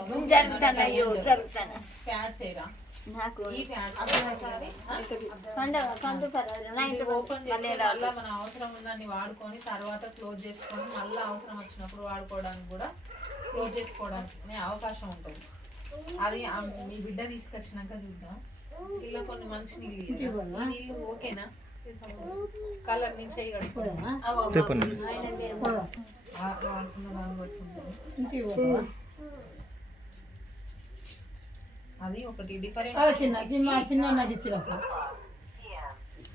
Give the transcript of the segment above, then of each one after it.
మన అవసరం ఉందని వాడుకొని తర్వాత క్లోజ్ చేసుకొని మళ్ళీ అవసరం వచ్చినప్పుడు వాడుకోవడానికి కూడా క్లోజ్ చేసుకోవడానికి అవకాశం ఉంటుంది. అది మీ బిడ్డ తీసుకొచ్చినాక చూద్దాం. ఇలా కొన్ని మంచి నీళ్ళు ఓకేనా? కలర్ నుంచి అది ఒకటి డిఫరెంట్.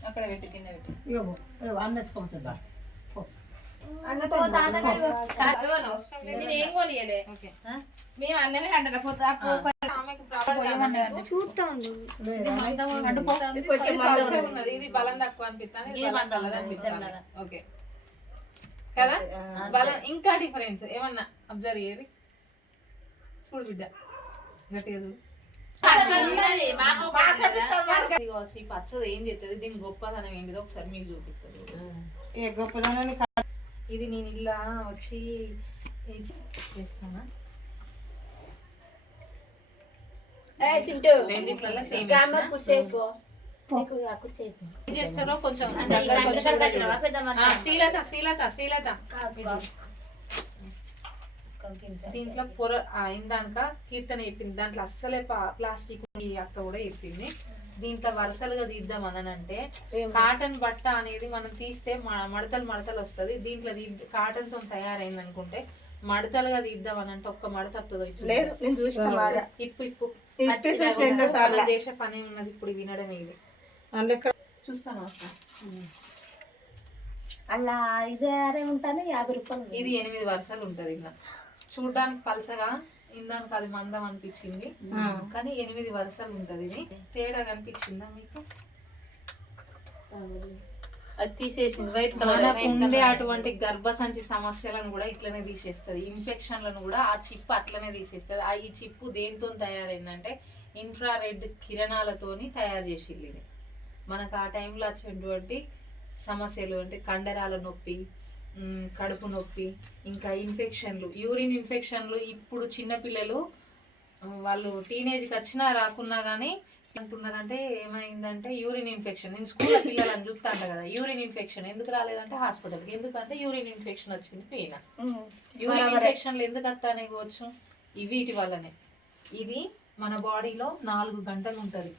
అక్కడ పెట్టి కింద పెట్టి ఏం కొనియలే మేము అన్నమే అంటారా ఇది బలం తక్కువ అనిపిస్తాను. ఓకే కదా బలం ఇంకా డిఫరెన్స్ ఏమన్నా అబ్జర్వ్ చేయాలి. చూడు బిడ్డ గట్టిగా చూడు. ఈ పచ్చది ఏం చేస్తుంది, దీని గొప్పదనం ఏంటిదో ఒకసారి మీకు చూపిస్తుంది. ఇది నేను ఇలా వచ్చి చేస్తానా రెండిట్లలో సేమ్ చేస్తారో కొంచెం శ్రీలత దీంట్లో పొర ఇందాక కీర్తన చెప్పింది. దాంట్లో అస్సలే ప్లాస్టిక్ అక్క కూడా చెప్పింది. దీంట్లో వరుసలుగా తీద్దాం అనంటే కాటన్ బట్ట అనేది మనం తీస్తే మడతలు వస్తుంది. దీంట్లో కాటన్ తో తయారైంది అనుకుంటే మడతలుగా తీద్దాం అనంటే ఒక్క మడత వస్తుందో ఇప్పు దేశ పని ఉన్నది. ఇప్పుడు వినడం ఇది చూస్తాను అలా ఇదే ఉంటాను 50 రూపాయలు. ఇది 8 వరుసలు ఉంటది. ఇలా చూడడానికి పలసగా ఇందాక అది మందం అనిపించింది కానీ 8 వరుసలు ఉంటది. ఇది తేడా కనిపించిందా మీకు? అది తీసేసింది వైట్ కలర్. ఉండే అటువంటి గర్భసంచి సమస్యలను కూడా ఇట్లనే తీసేస్తుంది. ఇన్ఫెక్షన్లను కూడా ఆ చిప్పు అట్లనే తీసేస్తుంది. ఈ చిప్పు దేంతో తయారైందంటే ఇన్ఫ్రారెడ్ కిరణాలతోని తయారు చేసింది. ఇది మనకు ఆ టైంలో వచ్చేటువంటి సమస్యలు అంటే కండరాల నొప్పి, కడుపు నొప్పి, ఇంకా ఇన్ఫెక్షన్లు, యూరిన్ ఇన్ఫెక్షన్లు. ఇప్పుడు చిన్నపిల్లలు వాళ్ళు టీనేజ్కి వచ్చినా రాకున్నా కానీ అంటున్నారంటే ఏమైందంటే యూరిన్ ఇన్ఫెక్షన్. నేను స్కూల్లో పిల్లలని చూస్తాను కదా, యూరిన్ ఇన్ఫెక్షన్ ఎందుకు రాలేదంటే హాస్పిటల్కి. ఎందుకంటే యూరిన్ ఇన్ఫెక్షన్ వచ్చింది పెయిన్. యూరిన్ ఇన్ఫెక్షన్లు ఎందుకు వస్తానే కావచ్చు వీటి వల్లనే. ఇది మన బాడీలో 4 గంటలు ఉంటుంది.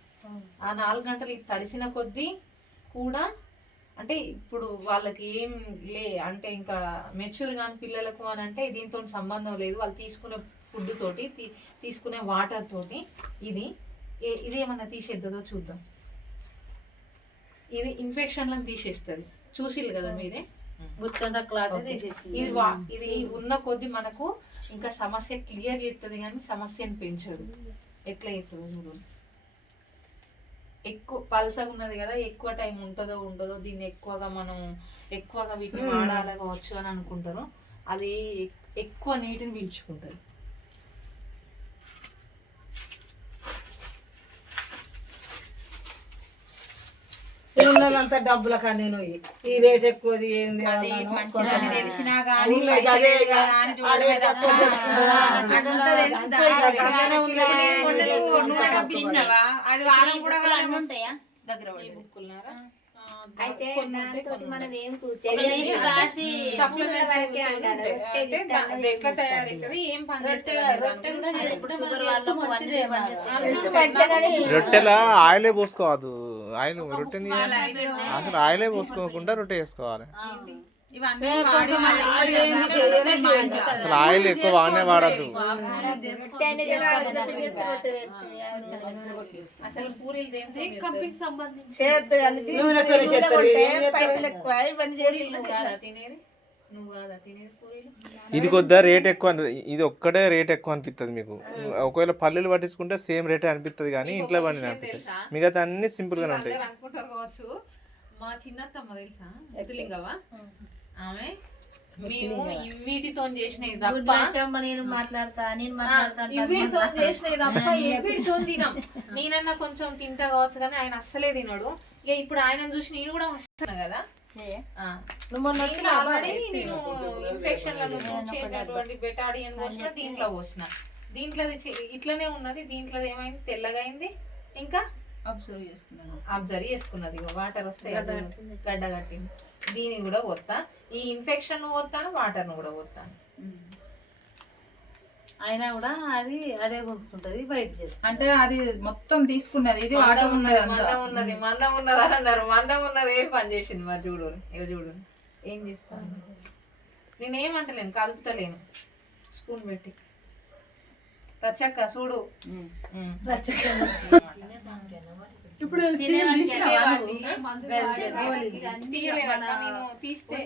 ఆ 4 గంటలు ఇది తడిసిన కొద్దీ కూడా అంటే ఇప్పుడు వాళ్ళకి ఏం అంటే ఇంకా మెచ్యూర్ కాని పిల్లలకు అని అంటే దీంతో సంబంధం లేదు. వాళ్ళు తీసుకునే ఫుడ్ తోటి తీసుకునే వాటర్ తోటి ఇది ఏమన్నా తీసేద్దో చూద్దాం. ఇది ఇన్ఫెక్షన్లను తీసేస్తుంది. చూసిల్లు కదా మీరే ఇది ఉన్న కొద్ది మనకు ఇంకా సమస్య క్లియర్ చేస్తుంది కానీ సమస్యను పెంచదు. ఎట్లా చేస్తుందో చూడండి. ఎక్కువ పలసగా ఉన్నది కదా, ఎక్కువ టైం ఉంటుందో దీన్ని ఎక్కువగా వీటిని వాడాలి కావచ్చు అని అనుకుంటారు. అది ఎక్కువ నీటిని పీల్చుకుంటారు. ఉన్నదంతా డబ్బుల కానీ ఈ రేట్ ఎక్కువది ఏంది తెలిసినా కానీ అది వారం కూడా ఉంటాయా దగ్గర అయితే మనం ఏం రొట్టెల ఆయిలే పోసుకోవద్దు. ఆయిల్ రొట్టెని అసలు ఆయిలే పోసుకోకుండా రొట్టె చేసుకోవాలి. అసలు ఆయిల్ ఎక్కువ వాడద్దు. అసలు పూరీలు ఇది కొద్దిగా రేట్ ఎక్కువ. ఇది ఒక్కటే రేట్ ఎక్కువ అనిపిస్తుంది మీకు. ఒకవేళ పల్లీలు పట్టించుకుంటే సేమ్ రేటే అనిపిస్తుంది కానీ ఇంట్లో పండిన అనిపిస్తుంది. మిగతా అన్ని సింపుల్ గానే ఉంటాయి. మా చిన్నత్తమ్మ తెలుసా ఎదులింగవా ఆమె మేము వీటితో చేసినవి తప్ప వీటితో చేసినవి తప్ప వీటితో తినాం. నేనన్నా కొంచెం తింటా కావచ్చు కానీ ఆయన అస్సలే తినడు. ఇక ఇప్పుడు ఆయన చూసి నేను కూడా వస్తున్నా కదా. నేను ఇన్ఫెక్షన్లను చేసేటువంటి బెటాడియన్ పోసిన దీంట్లో పోసిన దీంట్లో ఇట్లనే ఉన్నది, దీంట్లో ఏమైంది తెల్లగా అయింది, ఇంకా అబ్జర్వ్ చేసుకున్నది. వాటర్ వస్తే గడ్డ కట్టింది. దీన్ని కూడా పోతా, ఈ ఇన్ఫెక్షన్ పోతాను, వాటర్ను కూడా పోతాను. అయినా కూడా అది అదే గుంజుకుంటది బయట చేస్తుంది. అంటే అది మొత్తం తీసుకున్నది, ఇది వాటర్ మందం ఉన్నది ఉన్నది మందం ఉన్నది అని అన్నారు. మందం ఉన్నది ఏం పని చేసింది మరి చూడు. ఇక చూడు ఏం చేస్తాను, నేనేమంటలేను, కలుపుతలేను, స్పూన్ పెట్టి రచక్క చూడు. ఇప్పుడు తీయలేదక్క, నేను తీస్తే